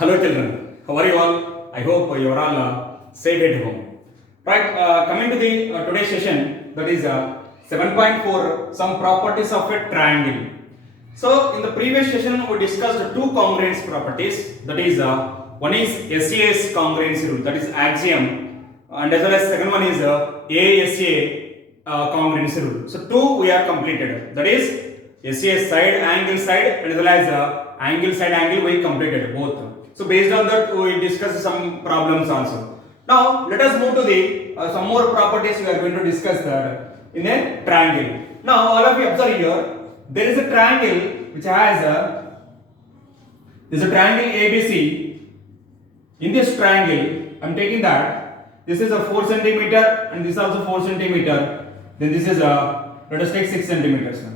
Hello children, how are you all? I hope you are all safe at home. Right, coming to the today's session, that is 7.4, some properties of a triangle. So in the previous session we discussed two congruence properties, that is one is SAS congruency rule, that is axiom, and as well as second one is ASA congruency rule. So two we are completed, that is SAS side, angle side, and as well as angle side angle we completed both. So based on that we discussed some problems also. Now let us move to the some more properties we are going to discuss that in a triangle. Now all of you observe here, there is a triangle which has this is a triangle ABC. In this triangle I am taking that this is a 4 centimeter and this is also 4 centimeter. Then this is a, let us take 6 centimeters now.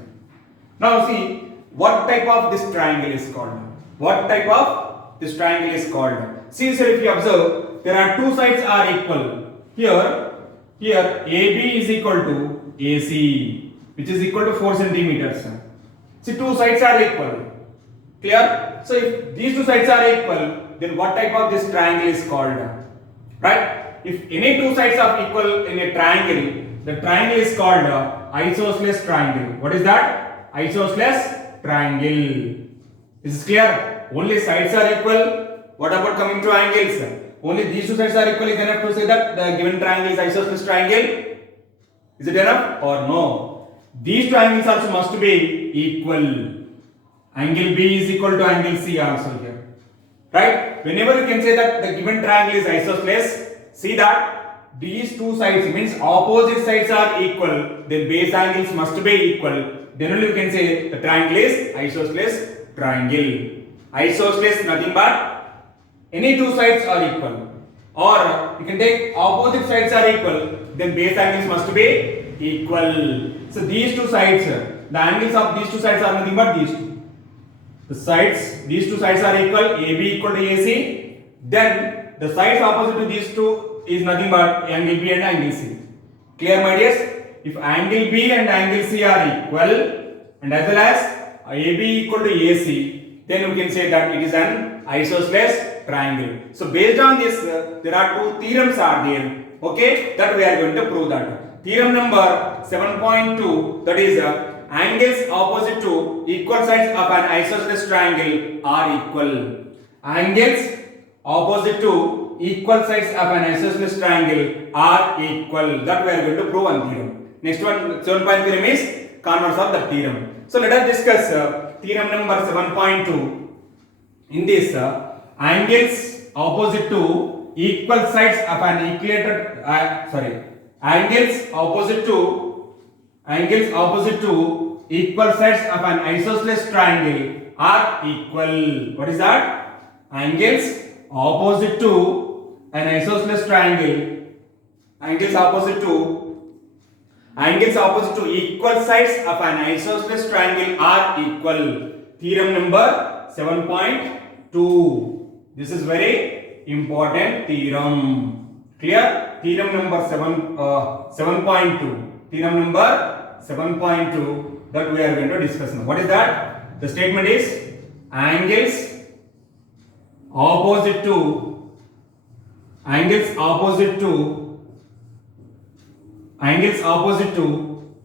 Now see what type of this triangle is called. What type of this triangle is called. See sir, if you observe, there are two sides are equal. Here AB is equal to AC, which is equal to 4 centimeters. See, two sides are equal. Clear? So if these two sides are equal, then what type of this triangle is called? Right? If any two sides are equal in a triangle, the triangle is called isosceles triangle. What is that? Isosceles triangle. Is this clear? Only sides are equal. What about coming to angles? Only these two sides are equal is enough to say that the given triangle is isosceles triangle. Is it enough or no? These triangles also must be equal. Angle B is equal to angle C also here. Right? Whenever you can say that the given triangle is isosceles, see that these two sides means opposite sides are equal, then base angles must be equal. Then only you can say the triangle is isosceles triangle. Isosceles nothing but any two sides are equal, or you can take opposite sides are equal, then base angles must be equal. So these two sides, the angles of these two sides are nothing but these two. The sides, these two sides are equal, AB equal to AC. Then the sides opposite to these two is nothing but angle B and angle C. Clear my dears? If angle B and angle C are equal and as well as AB equal to AC, then we can say that it is an isosceles triangle. So based on this, there are two theorems are there. Okay, that we are going to prove that. Theorem number 7.2, that is angles opposite to equal sides of an isosceles triangle are equal. Angles opposite to equal sides of an isosceles triangle are equal. That we are going to prove one theorem. Next one, 7.3 theorem is converse of the theorem. So let us discuss theorem number 7.2. In this, angles opposite to equal sides of an angles opposite to equal sides of an isosceles triangle are equal. What is that? Angles opposite to an isosceles triangle, angles opposite to equal sides of an isosceles triangle are equal. Theorem number 7.2. This is very important theorem. Clear? Theorem number 7.2. Theorem number 7.2 that we are going to discuss now. What is that? The statement is angles opposite to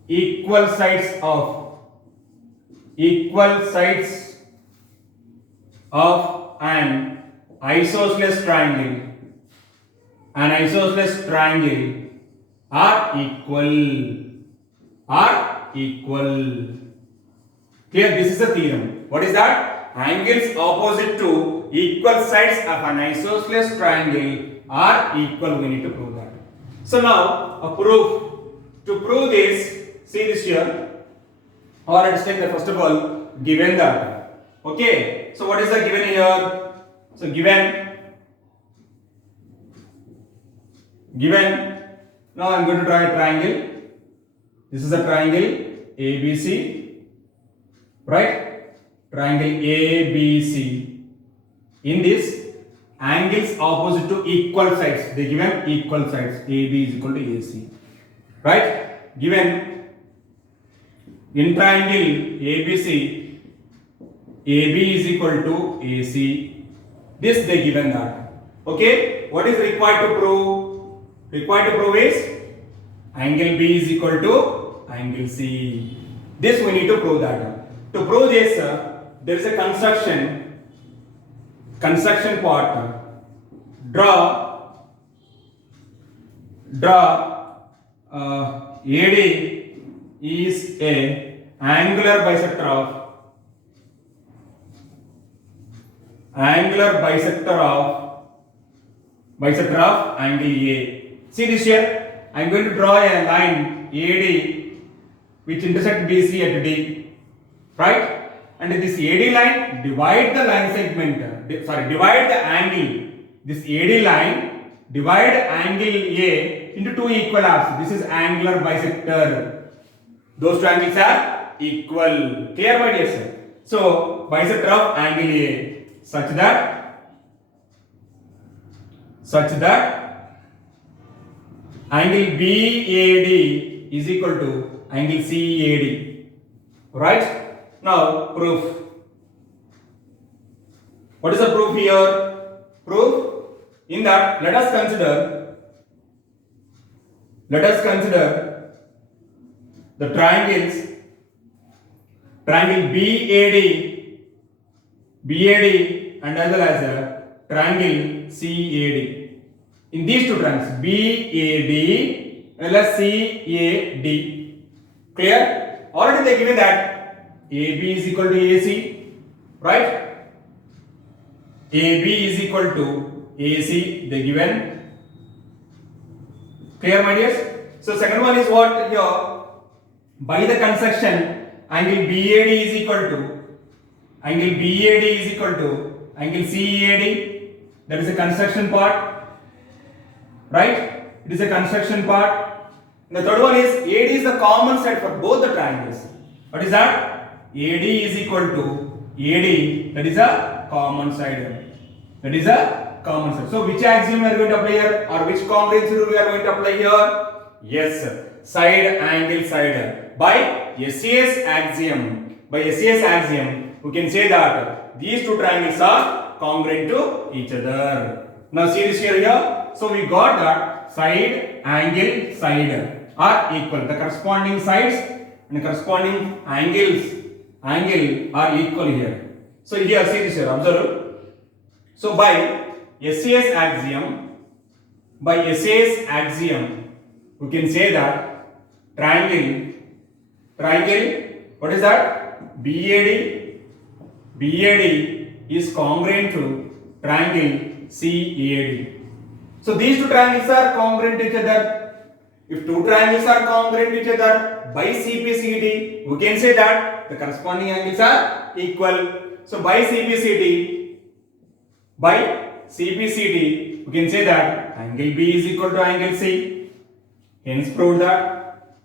equal sides of an isosceles triangle are equal. Here this is a theorem. What is that? Angles opposite to equal sides of an isosceles triangle are equal. We need to prove that. So now a proof. To prove this, see this here. Or let's take the first of all given that. Okay. So what is the given here? So given. Now I am going to draw a triangle. This is a triangle ABC, right? Triangle ABC. In this, angles opposite to equal sides. They given equal sides. AB is equal to AC, right? Given in triangle ABC, AB is equal to AC. This they given that. Okay, what is required to prove? Required to prove is angle B is equal to angle C. This we need to prove that. To prove this, there is a construction part. Draw AD is a angular bisector of angle A. See this here. I am going to draw a line AD which intersect BC at D, right? And this AD line divide the line segment. Divide the angle. This AD line divide angle A into two equal halves. This is angular bisector. Those two angles are equal. Clear, my dear sir? So bisector of angle A such that angle BAD is equal to angle CAD. Right? Now proof. What is the proof here? Proof in that let us consider the triangle BAD and as well as a triangle CAD. In these two triangles BAD plus CAD. Clear? Already they given that AB is equal to AC, right? AB is equal to AC, they given. Clear, my dears? So second one is what here? By the construction, angle BAD is equal to angle CAD. That is a construction part, right? It is a construction part. And the third one is AD is the common side for both the triangles. What is that? AD is equal to AD. That is a common side. So which axiom we are going to apply here, or which congruency rule we are going to apply here? Yes, side angle side. By SES axiom, we can say that these two triangles are congruent to each other. Now see this here. So we got that side angle side are equal. The corresponding sides and the corresponding angle are equal here. So here see this here. Observe. So by SES axiom, we can say that triangle, what is that? BAD is congruent to triangle CAD. So these two triangles are congruent to each other. If two triangles are congruent to each other by CPCD, we can say that the corresponding angles are equal. So by CPCD, we can say that angle B is equal to angle C. Hence proved that.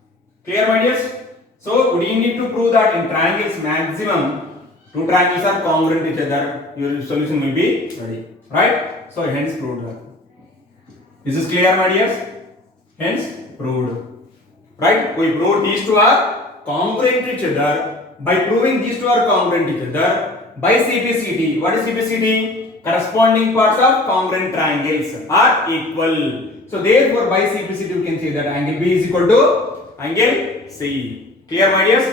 Clear, my dears? So we need to prove that in triangles maximum, two triangles are congruent to each other. Your solution will be ready. Right? So hence proved that. This is clear, my dears? Hence proved. Right? We proved these two are congruent to each other. By proving these two are congruent to each other, by CPCD. What is CPCD? Corresponding parts of congruent triangles are equal. So therefore by CPCD we can say that angle B is equal to angle C. Clear, my dears?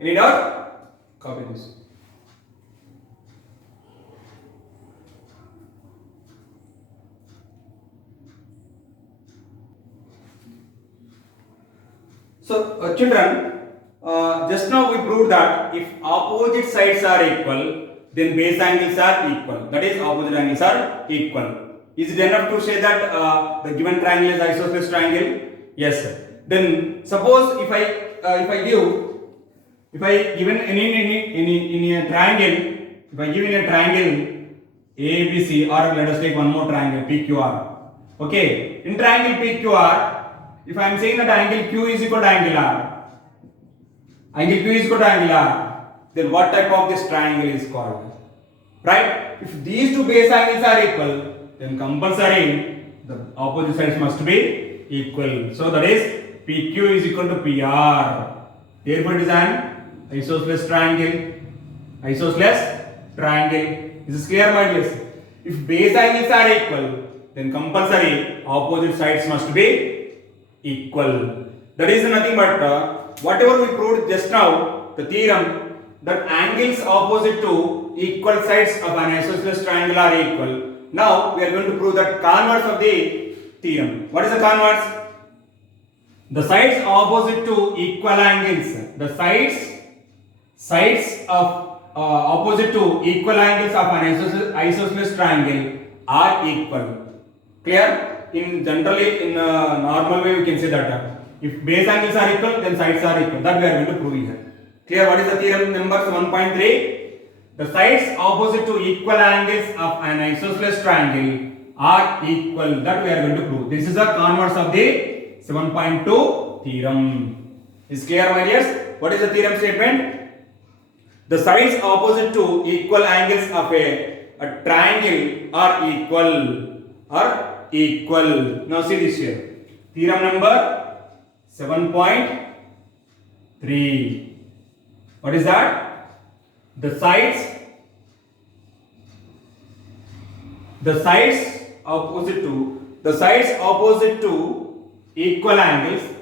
Any doubt? Copy this. So children, just now we proved that if opposite sides are equal, then base angles are equal. That is, opposite angles are equal. Is it enough to say that the given triangle is isosceles triangle? Yes, sir. Then suppose if I give in a triangle, if I give in a triangle ABC, or let us take one more triangle PQR. Okay, in triangle PQR, if I am saying that angle Q is equal to angle R, then what type of this triangle is called? Right? If these two base angles are equal, then compulsory the opposite sides must be equal. So that is PQ is equal to PR. Therefore it is an isosceles triangle. Is this clear, my dears? If base angles are equal, then compulsory opposite sides must be equal. That is nothing but whatever we proved just now, the theorem that angles opposite to equal sides of an isosceles triangle are equal. Now we are going to prove that converse of the theorem. What is the converse? The sides opposite to equal angles. The sides of opposite to equal angles of an isosceles triangle are equal. Clear? In generally in normal way we can say that if base angles are equal, then sides are equal. That we are going to prove here. Clear? What is the theorem number 1.3? The sides opposite to equal angles of an isosceles triangle are equal. That we are going to prove. This is the converse of the 7.2 theorem. Is clear, my dears? What is the theorem statement? The sides opposite to equal angles of a triangle are equal. Now see this here. Theorem number 7.3. What is that? The sides opposite to equal angles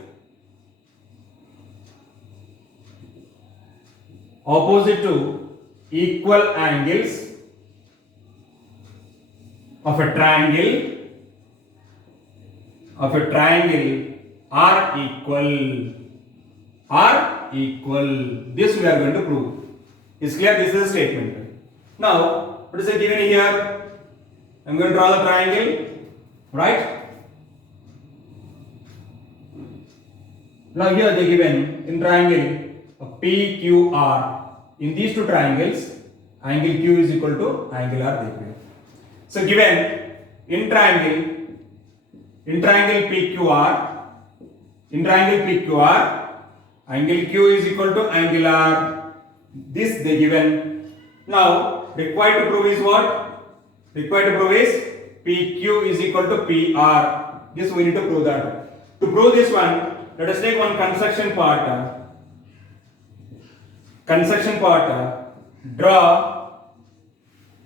of a triangle are equal. This we are going to prove. Is clear? This is a statement. Now what is it given here? I am going to draw the triangle, right? Now here they given in triangle a PQR. In these two triangles, angle Q is equal to angle R. They given. So given in triangle PQR, angle Q is equal to angle R. This they given. Now required to prove is what? Required to prove is PQ is equal to PR. This we need to prove that. To prove this one, let us take one construction part. Draw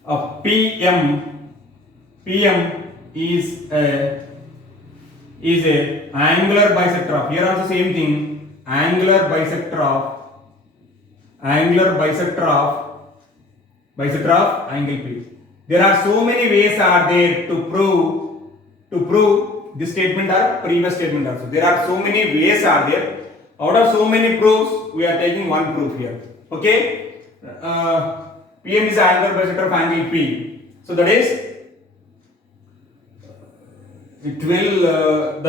a PM. PM is a angular bisector of, here also same thing, angular bisector of angle P. There are so many ways are there to prove this statement or previous statement also. There are so many ways are there. Out of so many proofs, we are taking one proof here. Okay? PM is the angular bisector of angle P. So that is it will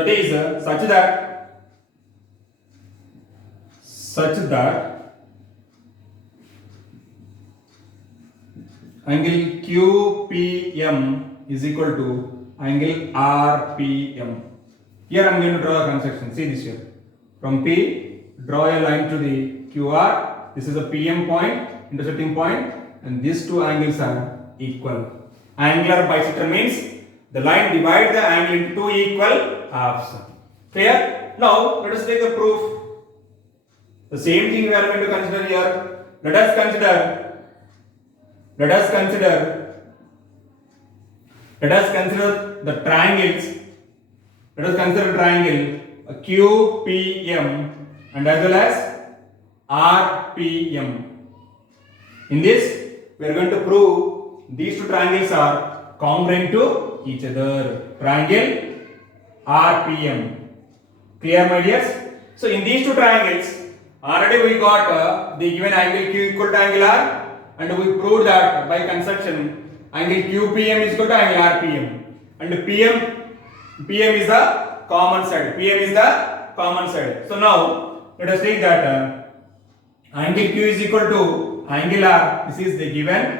such that angle QPM is equal to angle RPM. Here I am going to draw a construction. See this here. From P, draw a line to the QR. This is a PM point, intersecting point, and these two angles are equal. Angular bisector means the line divides the angle into two equal halves. Clear? Now let us take the proof. The same thing we are going to consider here. Let us consider the triangles. Let us consider triangle QPM and as well as RPM. In this, we are going to prove these two triangles are congruent to each other. Triangle RPM. Clear, my dears? So in these two triangles, already we got the given angle Q equal to angle R, and we proved that by construction angle QPM is equal to angle RPM, and PM is the common side. So now let us take that angle Q is equal to angle R. This is the given,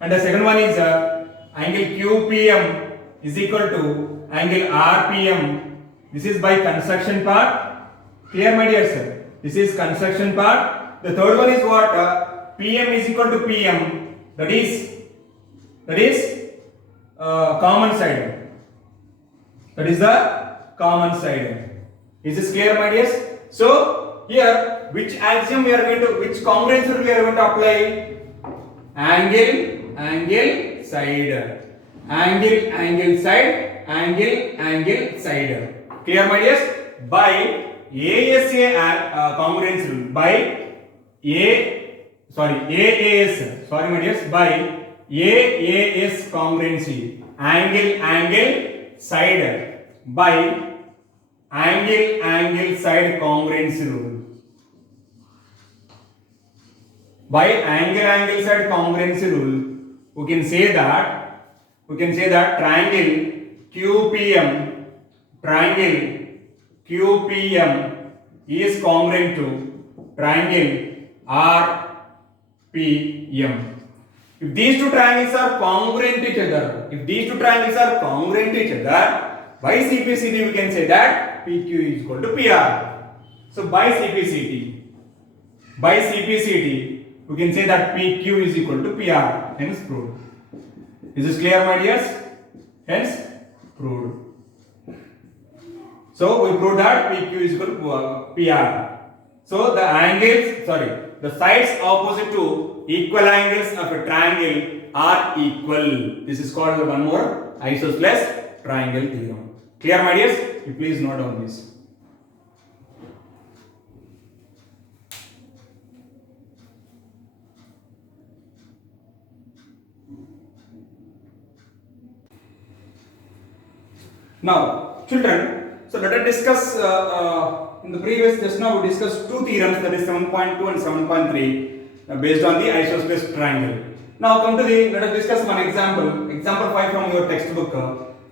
and the second one is angle QPM is equal to angle RPM. This is by construction part. Clear, my dear sir? This is construction part. The third one is what? PM is equal to PM. That is common side. That is the common side. Is this clear, my dears? So here, which axiom we are going to, which congruence rule we are going to apply? Angle, side. angle side. Clear, my dears? By ASA congruence rule, by AAS, sorry my dears, by AAS congruency, angle side, by angle side congruence rule, by angle side congruence rule, we can say that triangle QPM is congruent to triangle RPM. If these two triangles are congruent to each other, by CPCT we can say that PQ is equal to PR. So by CPCT we can say that PQ is equal to PR. Hence proved. Is this clear, my dears? Hence proved. So we proved that PQ is equal to PR. So the sides opposite to equal angles of a triangle are equal. This is called one more isosceles triangle theorem. Clear, my dears? You please note down this. Now, children, so let us discuss in the previous, just now we discussed two theorems, that is 7.2 and 7.3 based on the isosceles triangle. Now come to let us discuss one example 5 from your textbook,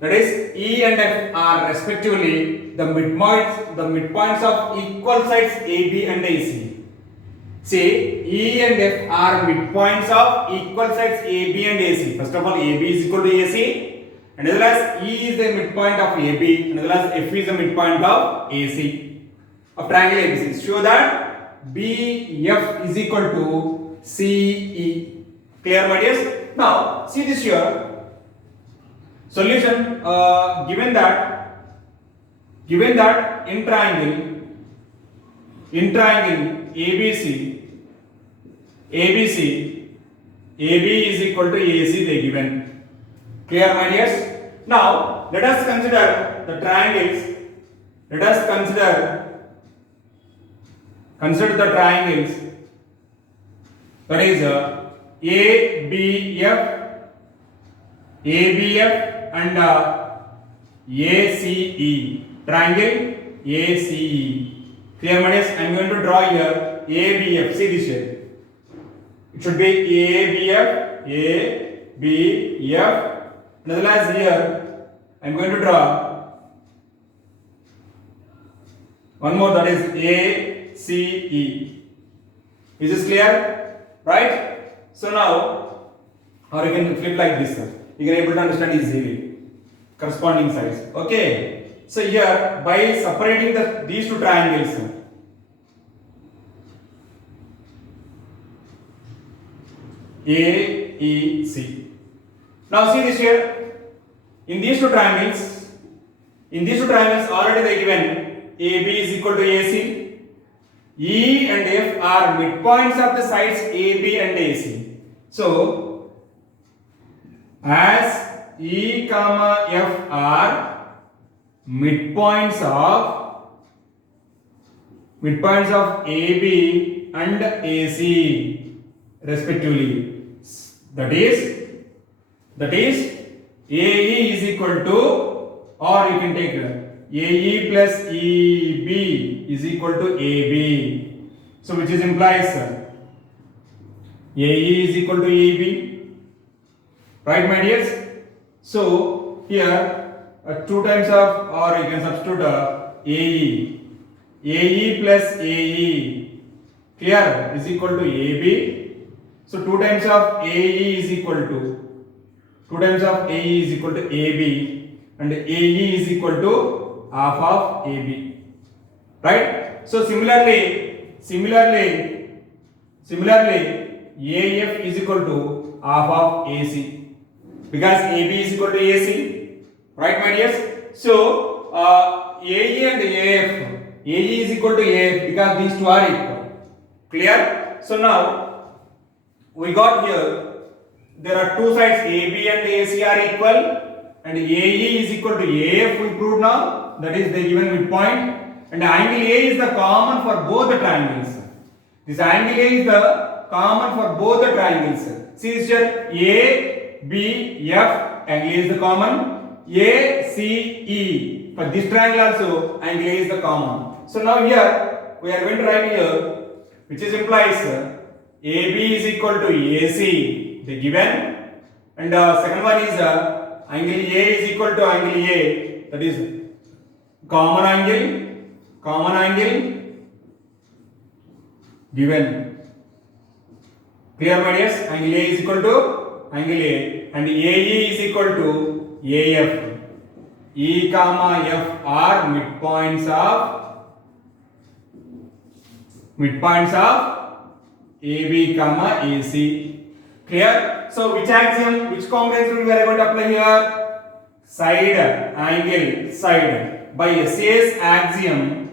that is E and F are respectively the midpoints of equal sides AB and AC. See, E and F are midpoints of equal sides AB and AC. First of all, AB is equal to AC, and as well as E is the midpoint of AB, and as well as F is the midpoint of AC of triangle ABC. Show that BF is equal to CE. Clear, my dears? Now see this here. Solution, given that in triangle ABC AB is equal to AC, they given. Clear, my dears? Now let us consider the triangles. Let us consider the triangles, that is ABF and ACE. Triangle ACE. Clear, my dears? I am going to draw here ABF. See this here. It should be ABF. And as well as here I am going to draw one more, that is ACE. Is this clear? Right? So now, or you can flip like this, you can able to understand easily corresponding sides. Okay. So here, by separating these two triangles, AEC. Now see this here. In these two triangles already they given AB is equal to AC. E and F are midpoints of the sides AB and AC. So as E comma F are midpoints of AB and AC respectively. That is AE is equal to, or you can take AE plus EB is equal to AB. So which is implies AE is equal to EB. Right, my dears? So here 2 times of, or you can substitute AE plus AE, clear, is equal to AB. So 2 times of AE is equal to AB, and AE is equal to half of AB. Right? So similarly AF is equal to half of AC, because AB is equal to AC. Right, my dears? So AE and AF, AE is equal to AF because these two are equal. Clear? So now we got here there are two sides AB and AC are equal, and AE is equal to AF we proved now, that is the given midpoint, and angle A is the common for both the triangles. This angle A is the common for both the triangles. See this here, ABF angle A is the common, ACE for this triangle also angle A is the common. So now here we are going to write here, which is implies AB is equal to AC, the given, and second one is angle A is equal to angle A, that is common angle given. Clear my dears? Angle A is equal to angle A, and AE is equal to AF. E comma F are midpoints of AB comma AC. Clear? So which axiom, which congruence rule we are going to apply here? Side angle side by SAS axiom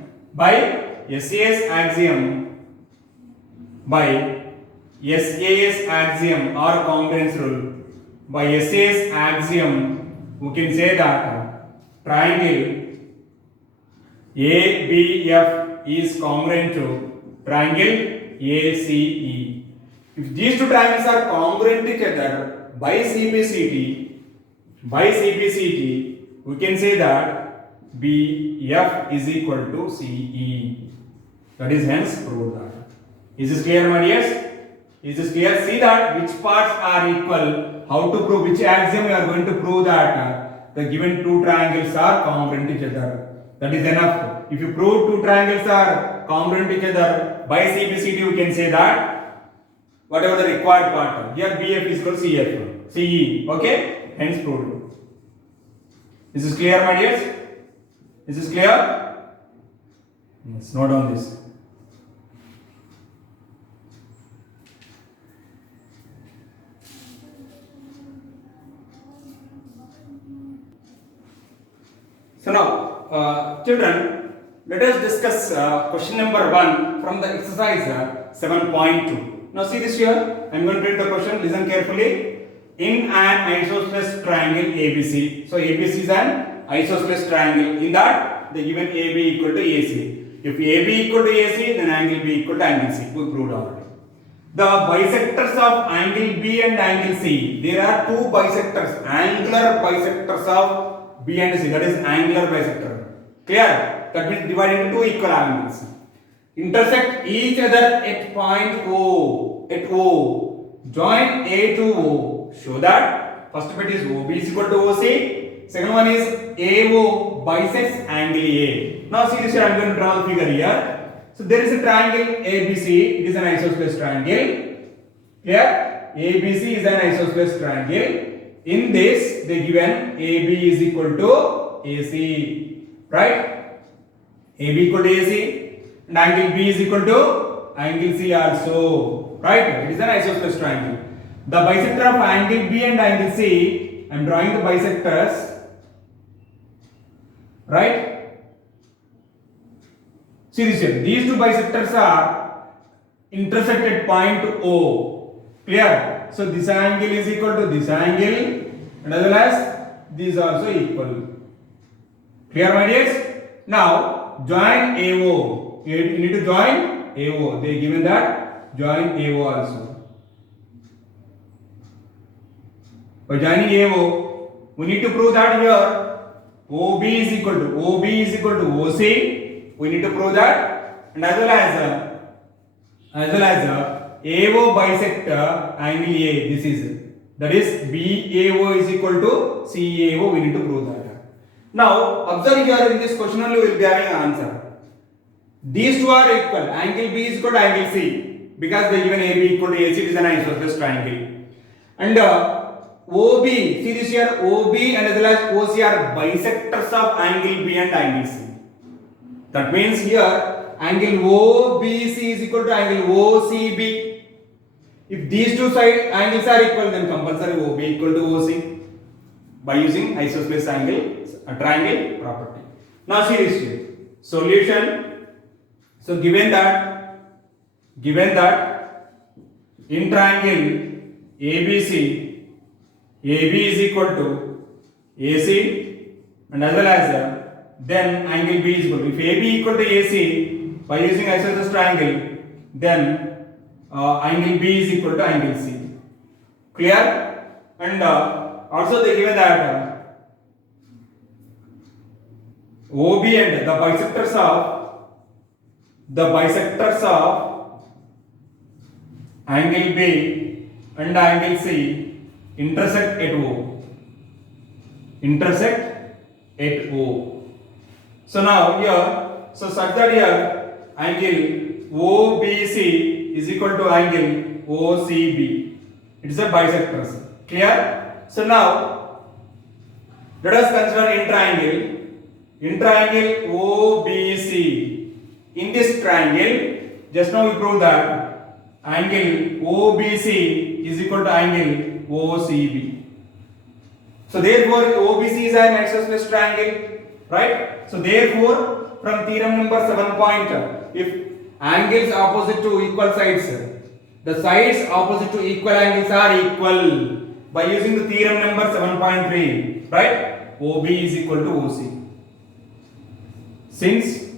or congruence rule. By SAS axiom we can say that triangle ABF is congruent to triangle ACE. If these two triangles are congruent to each other by CPCT, we can say that BF is equal to CE. That is hence proved that. Is this clear, my dears? Is this clear? See that which parts are equal, how to prove, which axiom we are going to prove that the given two triangles are congruent to each other. That is enough. If you prove two triangles are congruent to each other by CPCT, we can say that whatever the required part. Here BF is equal to CE. Okay? Hence proved. Is this clear, my dears? Is this clear? Yes, note on this. So now, children, let us discuss question number 1 from the exercise 7.2. Now see this here. I am going to read the question. Listen carefully. In an isosceles triangle ABC. So ABC is an isosceles triangle. In that, the given AB equal to AC. If AB equal to AC, then angle B equal to angle C. We proved already. The bisectors of angle B and angle C. There are two bisectors, angular bisectors of B and C, that is angular bisector. Clear? That means divided into two equal angles. Intersect each other at point O. At O. Join A to O. Show that first bit is OB is equal to OC. Second one is AO bisects angle A. Now see this here, I am going to draw the figure here. So there is a triangle ABC. It is an isosceles triangle. Clear? ABC is an isosceles triangle. In this, they given AB is equal to AC, right? AB equal to AC, and angle B is equal to angle C also, right? It is an isosceles triangle. The bisector of angle B and angle C, I am drawing the bisectors, right? See this here. These two bisectors are intersected point O. Clear? So this angle is equal to this angle, and as well as these also equal. Clear, my dears? Now join AO. You need to join AO. They given that join AO also. By joining AO, we need to prove that here OB is equal to OC. We need to prove that, and as well as AO bisect angle A. This is, that is BAO is equal to CAO. We need to prove that. Now observe here, in this question only we will be having an answer. These two are equal. Angle B is equal to angle C because they given AB equal to AC. It is an isosceles triangle. And OB, see this here, OB and as well as OC are bisectors of angle B and angle C. That means here angle OBC is equal to angle OCB. If these two side angles are equal, then compulsory OB equal to OC by using isosceles triangle property. Now see this here. Solution. So given that in triangle ABC, AB is equal to AC and as well as then angle B is equal to, if AB equal to AC by using isosceles triangle, then angle B is equal to angle C. Clear? And also they given that OB and the bisectors of angle B and angle C intersect at O. So now here, so such that here angle OBC is equal to angle OCB. It is a bisectors. Clear? So now let us consider in triangle OBC. In this triangle, just now we proved that angle OBC is equal to angle OCB. So therefore OBC is an isosceles triangle, right? So therefore from theorem number 7 if angles opposite to equal sides, the sides opposite to equal angles are equal by using the theorem number 7.3, right? OB is equal to OC. Since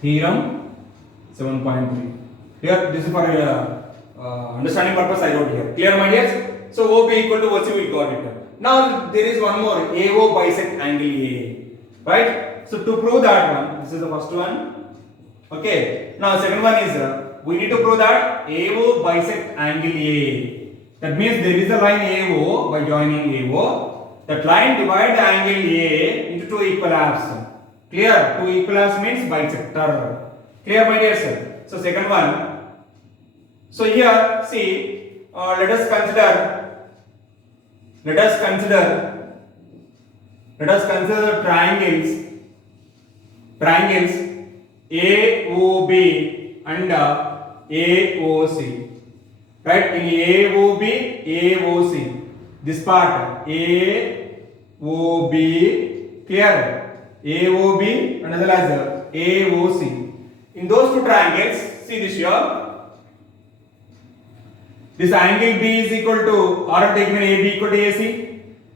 theorem 7.3. Here, this is for understanding purpose I wrote here. Clear, my dears? So OB equal to OC, we got it. Now there is one more, AO bisect angle A, right? So to prove that one, this is the first one. Okay. Now second one is we need to prove that AO bisect angle A. That means there is a line AO by joining AO. That line divides the angle A into two equal halves. Clear? Two equal halves means bisector. Clear, my dear sir? So second one. So here, see, let us consider the triangles AOB and AOC. Right? In AOB, AOC. This part AOB, clear? AOB and as well as AOC. In those two triangles, see this here. This angle B is equal to, or taken AB equal to AC.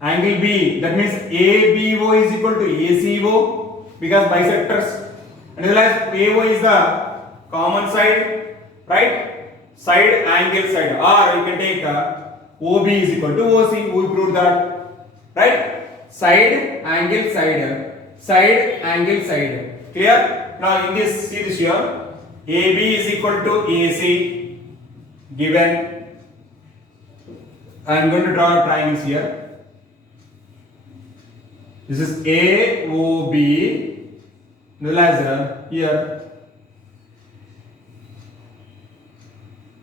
Angle B, that means ABO is equal to ACO because bisectors. And as well as AO is the common side, right? Side, angle, side. Or you can take OB is equal to OC. We proved that, right? Side, angle, side. Side, angle, side. Clear? Now in this, see this here. AB is equal to AC given. I am going to draw triangles here. This is AOB. As here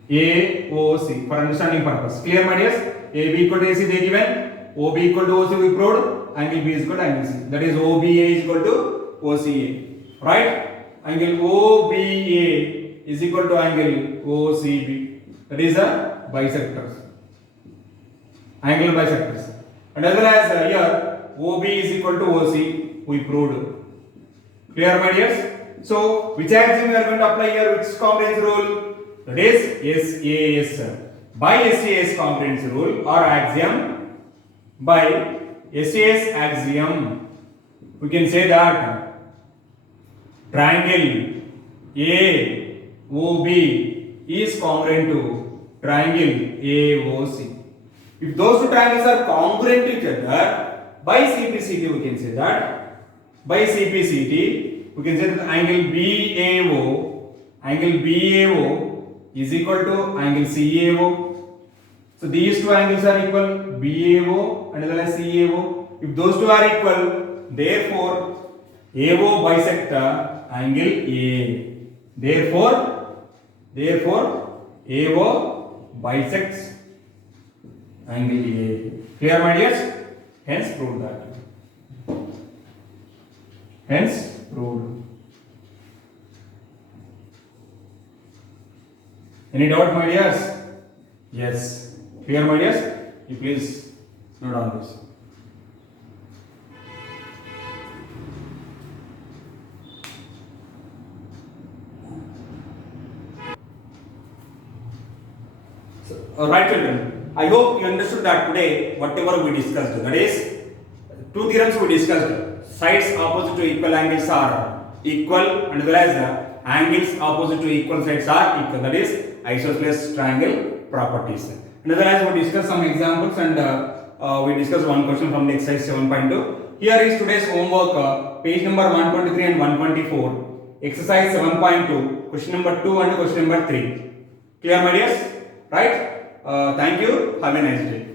AOC for understanding purpose. Clear, my dears? AB equal to AC they given. OB equal to OC we proved. Angle B is equal to angle C. That is OBA is equal to OCA. Right? Angle OBA is equal to angle OCB. That is a bisectors. Angle bisectors. And as well as here OB is equal to OC we proved. Clear, my dears? So which axiom we are going to apply here? Which congruence rule? That is SAS. By SAS congruence rule or axiom, by SAS axiom, we can say that triangle AOB is congruent to triangle AOC. If those two triangles are congruent to each other, by CPCT we can say that, by CPCT we can say that angle BAO is equal to angle CAO. So these two angles are equal, BAO and as well as CAO. If those two are equal, therefore AO bisect angle A. Therefore AO bisects angle A. Clear, my dears? Hence proved that. Hence proved. Any doubt, my dears? Yes. Clear, my dears? You please note on this. So, right children, I hope you understood that today whatever we discussed, that is two theorems we discussed. Sides opposite to equal angles are equal, and as well as angles opposite to equal sides are equal. That is isosceles triangle properties. And as well as we discussed some examples, and we discussed one question from the exercise 7.2. Here is today's homework, page number 123 and 124, exercise 7.2, question number 2 and question number 3. Clear, my dears? Right? Thank you. Have a nice day.